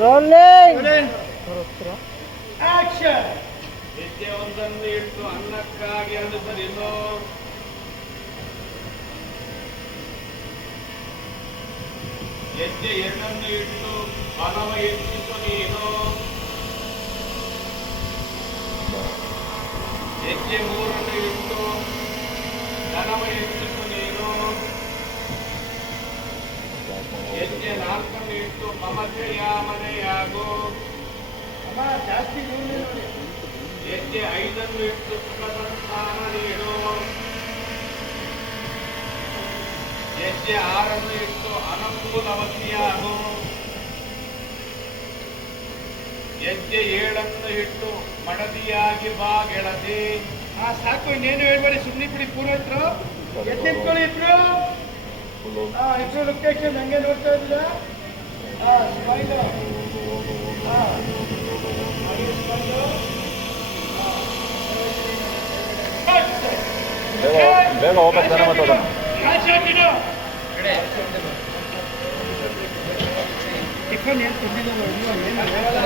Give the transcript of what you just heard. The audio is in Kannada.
ರೋಲಿಂಗ್ ಹೆಜ್ಜೆ ಒಂದನ್ನು ಇಟ್ಟು ಅನ್ನಕ್ಕಾಗಿ ಅನುಸರಿಸು ಹೆಜ್ಜೆ ಎರಡನ್ನು ಇಟ್ಟು ಬಲವ ಹೆಚ್ಚಿಸು ನೀನು ಹೆಜ್ಜೆ ಮೂರನ್ನು ಇಟ್ಟು ಧನವ ಹೆಚ್ಚಿಸು ಹೆಜ್ಜೆ ನಾಲ್ಕನ್ನು ಇಟ್ಟು ಮಮತೆಯ ಮನೆಯಾಗು. ಜಾಸ್ತಿ ಹೆಜ್ಜೆ ಐದನ್ನು ಇಟ್ಟು ಸುಖ ಸಂತಾನ ನೀಡು. ಹೆಜ್ಜೆ ಆರನ್ನು ಇಟ್ಟು ಅನುಕೂಲವತಿಯಾಗು ಹೆಜ್ಜೆ ಏಳನ್ನು ಇಟ್ಟು ಮಡದಿಯಾಗಿ ಬಾಗೆಳದೆ ಹಾ ಸಾಕು, ಇನ್ನೇನು ಹೇಳ್ಬೇಡಿ ಸುಮ್ಮನೆ ಬಿಡಿ ಪೂರ್ವತ್ರು ಎತ್ತಿಟ್ಕೊಳ್ಳಿ ಇಬ್ರು? ಹಾ ಇಬ್ರು ಲೊಕೇಶನ್ ಹಂಗೆ ನೋಡ್ತಾ ಇದ್ದೀರಾ ಹಾ ಸ್ಮೈಲ್ ಹಾ ಹಾಗೆ smile. ಹಾ. ಬೇಗ ಬೇಗ ವಾಪಸ್ ಜನ ಮಾತಾಡೋಣ ಕಾಲ್ shot ಇಡು. ಟಿಫನ್ ಏನು ತಿಂದಿಲ್ಲ ಇನ್ನೂ ಏನು